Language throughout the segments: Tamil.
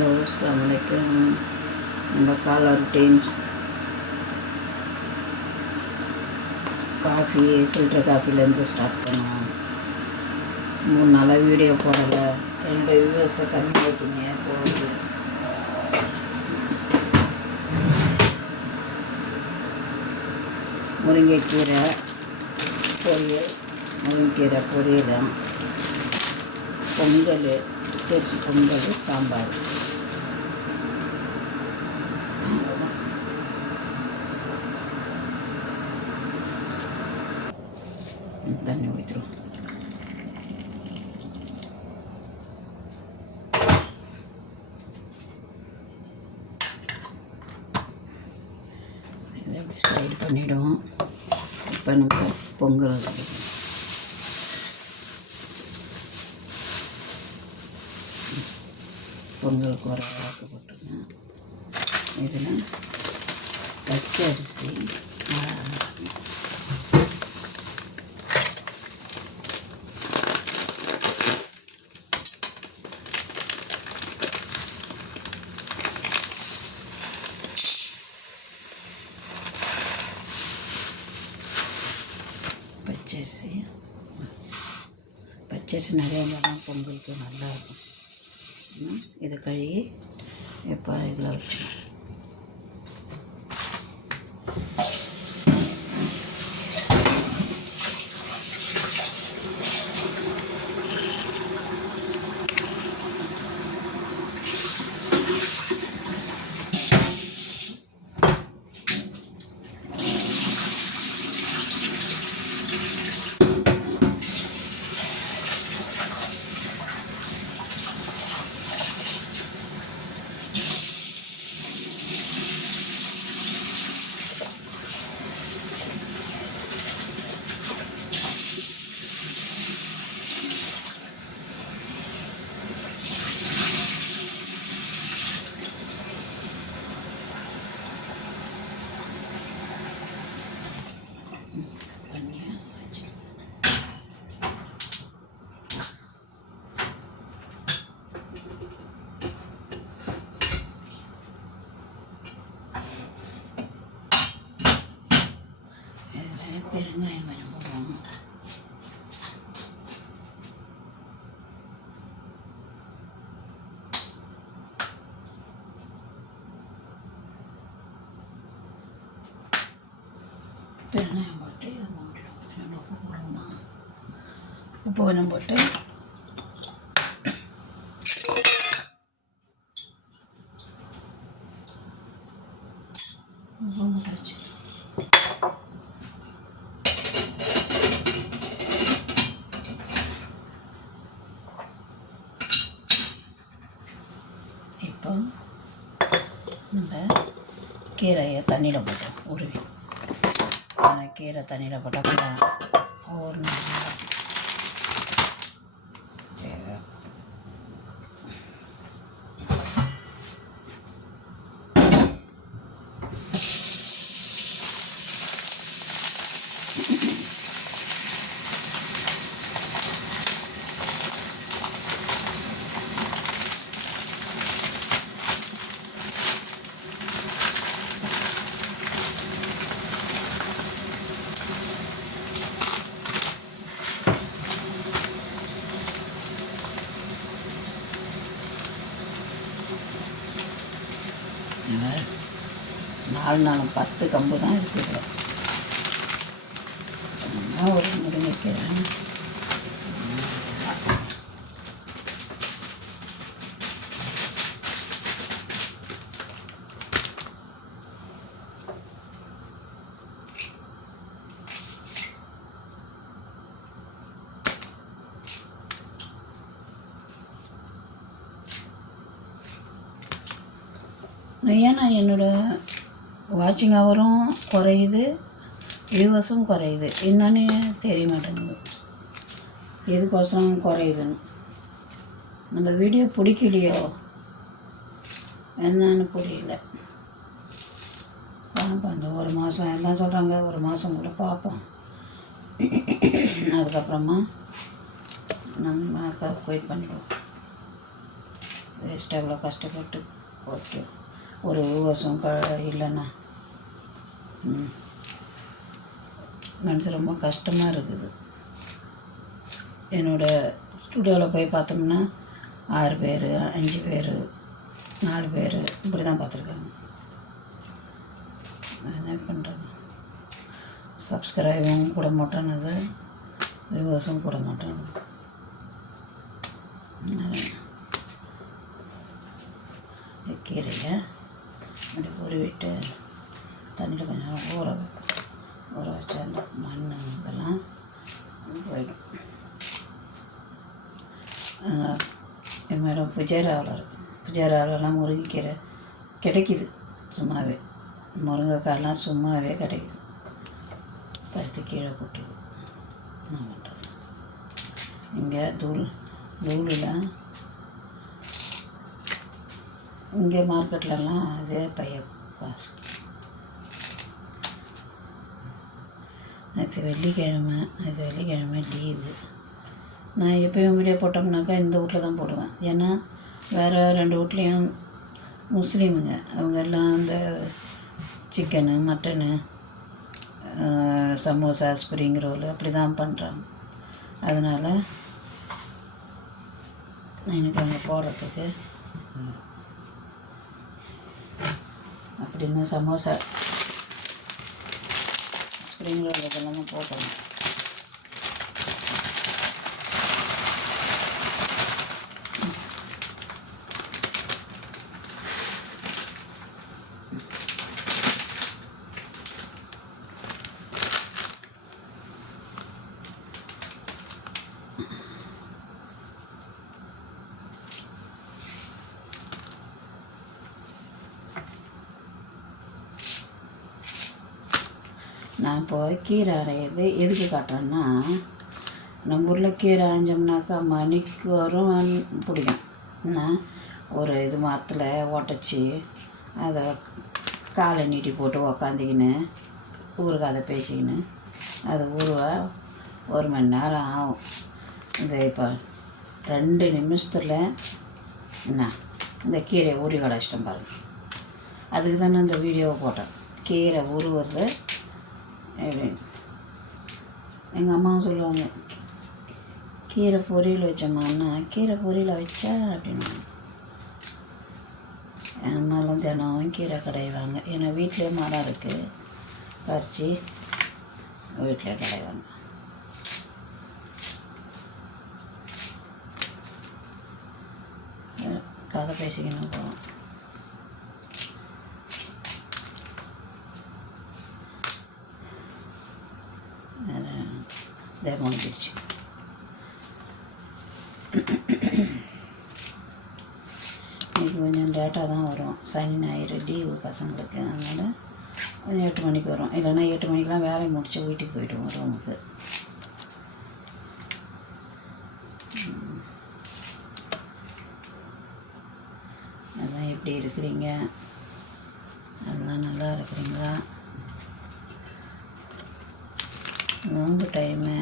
ஹலோ, அஸ்ஸலாமு அலைக்கும். நம்ம காலை ரொட்டீன்ஸ், காஃபி, ஃபில்டர் காஃபிலேருந்து ஸ்டார்ட் பண்ணுவோம். 3 நாளாக வீடியோ போடலை. என்னோடய வியூவர்ஸை கம்மி ஆகிட்டீங்க. போகுது முருங்கைக்கீரை பொரியல், முருங்கைக்கீரை பொரியல், பொங்கல், பச்சரிசி பொங்கல், சாம்பார். தண்ணி ஊற்றிடும். இதை அப்படி ஸ்லைடு பண்ணிவிடும். இப்போ நம்ம பொங்கல் வைக்கணும். பொங்கலுக்கு ஒரு அளவுக்கு போட்டுருங்க. இதில் பச்சை அரிசி, பச்சரிசி நிறைய இருந்தால் பொங்கலுக்கு நல்லாயிருக்கும். இதை கழுவி இப்போ இதில் வச்சுக்கணும். பெருங்காயம் கொஞ்சம் போடுவோம். பெருங்காயம் போட்டு இதை மூடிடும். கொஞ்சம் உப்பு போடுவோம்னா உப்பு கொஞ்சம் போட்டு உப்பு மூட்டை வச்சு இப்போ நம்ம கீரையை தண்ணியில் போட்டோம். உருவி அந்த கீரை தண்ணியில் போட்டால் ஒரு நாள் நாலு 10 கம்பு தான் இருக்குது. ஒரு முருங்கைக்கீரை ஏன்னா என்னோடய வாட்சிங் ஹவரும் குறையுது, வியூவர்ஸும் குறையுது. என்னன்னு தெரிய மாட்டேங்குது, எதுக்கோசரம் குறையுதுன்னு. நம்ம வீடியோ பிடிக்கலையோ என்னன்னு புரியல. பார்ப்போம், இந்த ஒரு மாதம் எல்லாம் சொல்கிறாங்க, ஒரு மாதம் கூட பார்ப்போம். அதுக்கப்புறமா நம்ம வெயிட் பண்ணிடுவோம். வேஸ்ட்டாக இவ்வளோ கஷ்டப்பட்டு போட்டு ஒரு விவசாயம் இல்லைன்னா மனசு ரொம்ப கஷ்டமாக இருக்குது. என்னோடய ஸ்டுடியோவில் போய் பார்த்தோம்னா 6 பேர் 5 பேர் 4 பேர் இப்படி தான் பார்த்துருக்காங்க. என்ன பண்ணுறது, சப்ஸ்கிரைபும் கூட மாட்டேனுது, வியூவர்ஸும் கூட மாட்டேனுது. கீரையை அப்படி உருவிட்டு தண்ணியில் கொஞ்சம் ஊற வச்சா அந்த மண் இதெல்லாம் போயிடும். என் மேடம் புஜேராவில் இருக்குது. புஜேராவிலலாம் முருங்கைக்கீரை கிடைக்கிது சும்மாவே, முருங்கைக்காயெலாம் சும்மாவே கிடைக்குது. பருத்தி கீழே கொட்டுது. என்ன பண்ணுறது, இங்கே தூளில் இங்கே மார்க்கெட்லலாம் அதே பைய காசு. அது வெள்ளிக்கிழமை லீவு. நான் எப்போயும் வீடியோ போட்டோம்னாக்கா இந்த வீட்டில் தான் போடுவேன். ஏன்னா வேறு 2 வீட்லேயும் முஸ்லீமுங்க, அவங்க எல்லாம் இந்த chicken mutton samosa spring roll அப்படி தான் பண்ணுறாங்க. அதனால் எனக்கு அங்கே போடுறதுக்கு அப்படின்னு சமோசா ஸ்ப்ரிங் ரோல் இதெல்லாமே போட்டோம். நான் இப்போ கீரை அரையிறது எதுக்கு காட்டுறேன்னா, நம்ம ஊரில் கீரை அரைஞ்சோம்னாக்கா மணிக்கு வரும் பிடிக்கும். நான் ஒரு இது மரத்தில் ஒட்டச்சி அதை காலை நீட்டி போட்டு உக்காந்திக்கின்னு ஊறுகாதை பேசிக்கின்னு அது ஊறுவ 1 மணி நேரம் ஆகும். இந்த இப்போ 2 நிமிஷத்தில் என்ன இந்த கீரையை ஊறி கடைச்சிட்டேன் பாருங்கள். அதுக்கு தானே இந்த வீடியோவை போட்டேன், கீரை உருவுறது அப்படின்னு. எங்கள் அம்மாவும் சொல்லுவாங்க, கீரை பொரியல் வச்சோம்மான்னா, கீரை பொரியல் வச்சா அப்படின்னு. அம்மாலாம் தினம் கீரை கடைவாங்க. ஏன்னா வீட்டிலே மரம் இருக்குது, பறித்து வீட்டிலே கடைவாங்க. கதை பேசிக்கணும் போவோம். இதை முடிஞ்சிடுச்சு. இன்றைக்கி கொஞ்சம் லேட்டாக தான் வரும், சனி ஞாயிறு லீவு பசங்களுக்கு. அதனால் கொஞ்சம் 8 மணிக்கு வரும். இல்லைன்னா 8 மணிக்கெலாம் வேலையை முடித்து வீட்டுக்கு போய்டுவோம் ரூமுக்கு. அதான் எப்படி இருக்கிறீங்க, அதெல்லாம் நல்லா இருக்கிறீங்களா? நோம்பு டைமு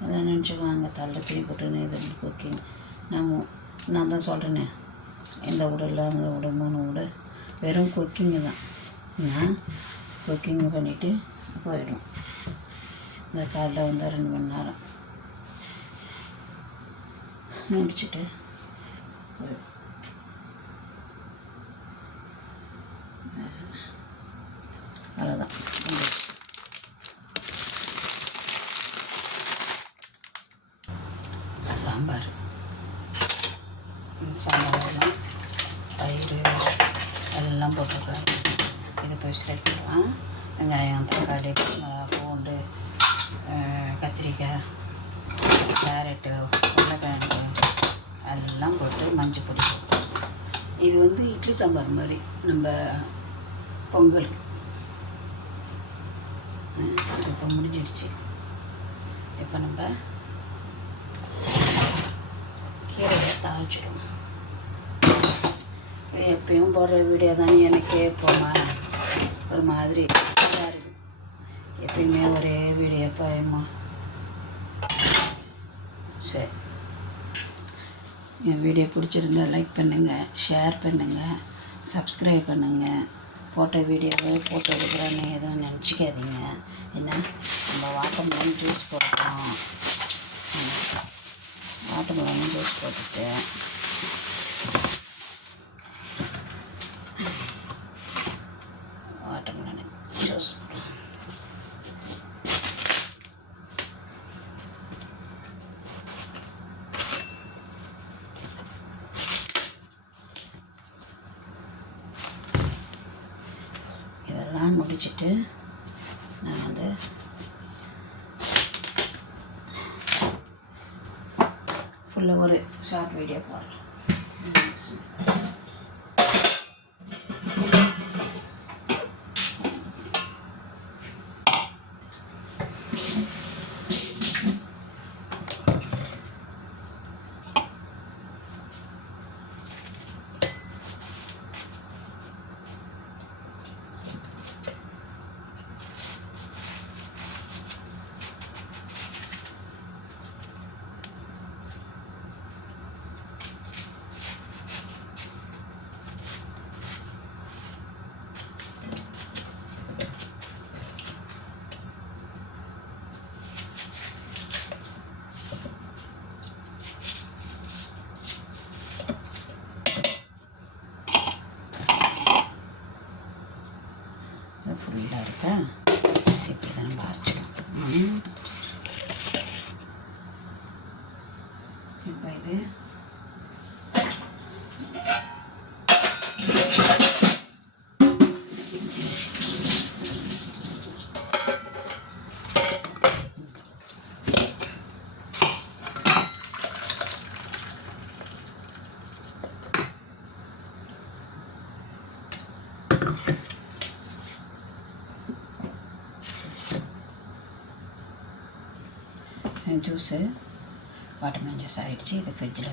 அதான் நினச்சிக்குவாங்க, தள்ள துணி போட்டுன்னு இது குக்கிங். நான் தான் சொல்கிறேனே, இந்த வீடில் அந்த வீடு 3 வீடு வெறும் குக்கிங்கு தான். நான் குக்கிங்கு பண்ணிவிட்டு போயிடும். இந்த காலைல வந்தால் 2 மணி நேரம் முடிச்சுட்டு போயிடும். அவ்வளோதான். சாம்பார் எல்லாம் பயிர் எல்லாம் போட்டுருக்குறேன். இது போய் ஸ்ட்ரைட் பண்ணுவேன். வெங்காயம், தக்காளி, பூண்டு, கத்திரிக்காய், கேரட்டு, உருளைக்கிழங்கு எல்லாம் போட்டு மஞ்சள் பொடி போட்டு. இது வந்து இட்லி சாம்பார் மாதிரி நம்ம பொங்கலுக்கு. இப்போ முடிஞ்சிடுச்சு. இப்போ நம்ம கீரையை தாளிச்சிடுவோம். எப்பயும் போடுற வீடியோ தானே எனக்கே போமா ஒரு மாதிரி இதாக இருக்குது. எப்பயுமே ஒரே வீடியோ போயுமா. சரி, என் வீடியோ பிடிச்சிருந்தா லைக் பண்ணுங்கள், ஷேர் பண்ணுங்கள், சப்ஸ்கிரைப் பண்ணுங்கள். போட்ட வீடியோவை போட்டு எடுக்கிறேன்னு எதுவும் நினச்சிக்காதீங்க. ஏன்னா நம்ம வாட்டர்மெலன் ஜூஸ் போட்டுக்கிறோம். வாட்டர்மெலன் ஜூஸ் போட்டுட்டு வாட்டர்மெலன் ஜூஸ் இதெல்லாம் முடிச்சுட்டு நான் வந்து ஃபுல்லாக ஒரு ஷார்ட் வீடியோ போடுறேன். ஃபுல்லாக இருக்கா, இப்படி தான் நம்ம அரைச்சிக்கலாம். இப்போ இது ஜூஸு வாட்டர்மெலன் ஜூஸ் ஆகிடுச்சு. இது ஃப்ரிட்ஜில்